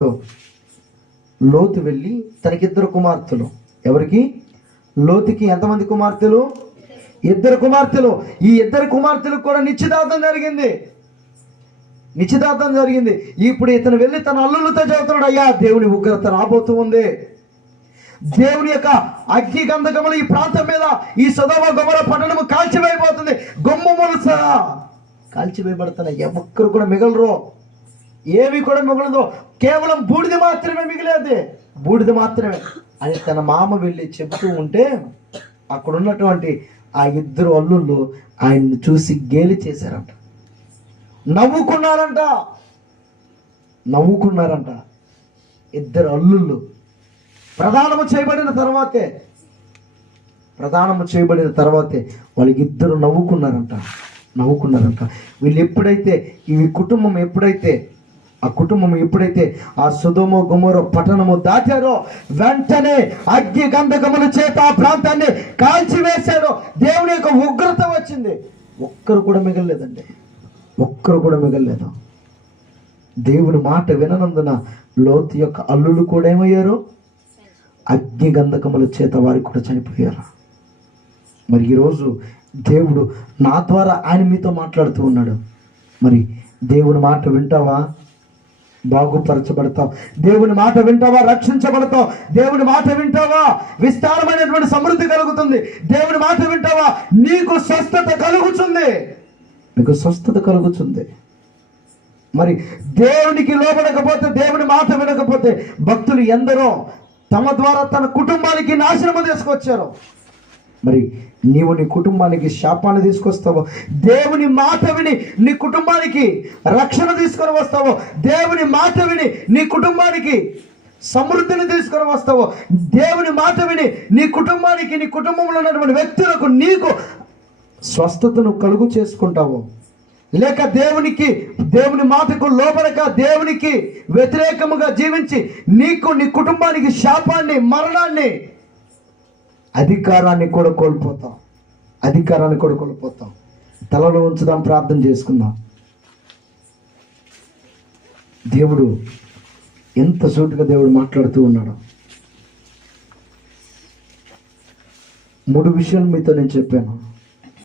లోతు వెళ్ళి తనకిద్దరు కుమార్తెలు. ఎవరికి? లోతుకి ఎంతమంది కుమార్తెలు? ఇద్దరు కుమార్తెలు. ఈ ఇద్దరు కుమార్తెలకు కూడా నిశ్చితార్థం జరిగింది. ఇప్పుడు ఇతను వెళ్ళి తన అల్లులతో చెబుతున్నాడు, అయ్యా దేవుని ఉగ్రత రాబోతూ ఉంది, దేవుని యొక్క అగ్ని గంధకములు ఈ ప్రాంతం మీద, ఈ సొదొమ గొమొర్రా పట్టణము కాల్చివేయబోతుంది, గుమ్మములు సహా కాల్చివేయబడుతున్నాయి. ఒక్కరు కూడా మిగలరు, ఏమి కూడా మిగలదు, కేవలం బూడిద మాత్రమే మిగిలేది, బూడిద మాత్రమే అని తన మామ వెళ్ళి చెబుతూ ఉంటే అక్కడ ఉన్నటువంటి ఆ ఇద్దరు అల్లుళ్ళు ఆయన్ని చూసి గేలి చేశారంట, నవ్వుకున్నారంట. ఇద్దరు అల్లుళ్ళు ప్రదానము చేయబడిన తర్వాతే వాళ్ళిద్దరు నవ్వుకున్నారంట. వీళ్ళు ఎప్పుడైతే ఆ కుటుంబం ఎప్పుడైతే ఆ సొదొమ గొమొర్రా పట్టణము దాటారో వెంటనే అగ్ని గంధకముల చేత ఆ ప్రాంతాన్ని కాల్చివేశారో. దేవుని యొక్క ఉగ్రత వచ్చింది. ఒక్కరు కూడా మిగలలేదు. దేవుని మాట విననందున లోతు యొక్క అల్లులు కూడా ఏమయ్యారు? అగ్ని గంధకముల చేత వారికి కూడా చనిపోయారు. మరి ఈరోజు దేవుడు నా ద్వారా ఆయన మీతో మాట్లాడుతూ ఉన్నాడు. మరి దేవుని మాట వింటావా? బాగుపరచబడతావు. దేవుని మాట వింటావా? రక్షించబడతావు. దేవుని మాట వింటావా? విస్తారమైనటువంటి సమృద్ధి కలుగుతుంది. దేవుని మాట వింటావా? నీకు స్వస్థత కలుగుతుంది. మరి దేవునికి లోబడకపోతే, దేవుని మాట వినకపోతే భక్తులు ఎందరో తమ ద్వారా తన కుటుంబానికి నాశనము తీసుకొచ్చారు. మరి నీవు నీ కుటుంబానికి శాపాన్ని తీసుకొస్తావు, దేవుని మాట విని నీ కుటుంబానికి రక్షణ తీసుకొని వస్తావు, దేవుని మాట విని నీ కుటుంబానికి సమృద్ధిని తీసుకొని వస్తావు, దేవుని మాట విని నీ కుటుంబానికి, నీ కుటుంబంలో ఉన్నటువంటి వ్యక్తులకు నీకు స్వస్థతను కలుగు చేసుకుంటావు. లేక దేవుని మాటకు లోబడక దేవునికి వ్యతిరేకముగా జీవించి నీకు, నీ కుటుంబానికి శాపాన్ని, మరణాన్ని, అధికారాన్ని కూడా కోల్పోతాం. తలలో ఉంచుదాం, ప్రార్థన చేసుకుందాం. దేవుడు ఎంత సూటిగా దేవుడు మాట్లాడుతూ ఉన్నాడు. 3 విషయాలు మీతో నేను చెప్పాను.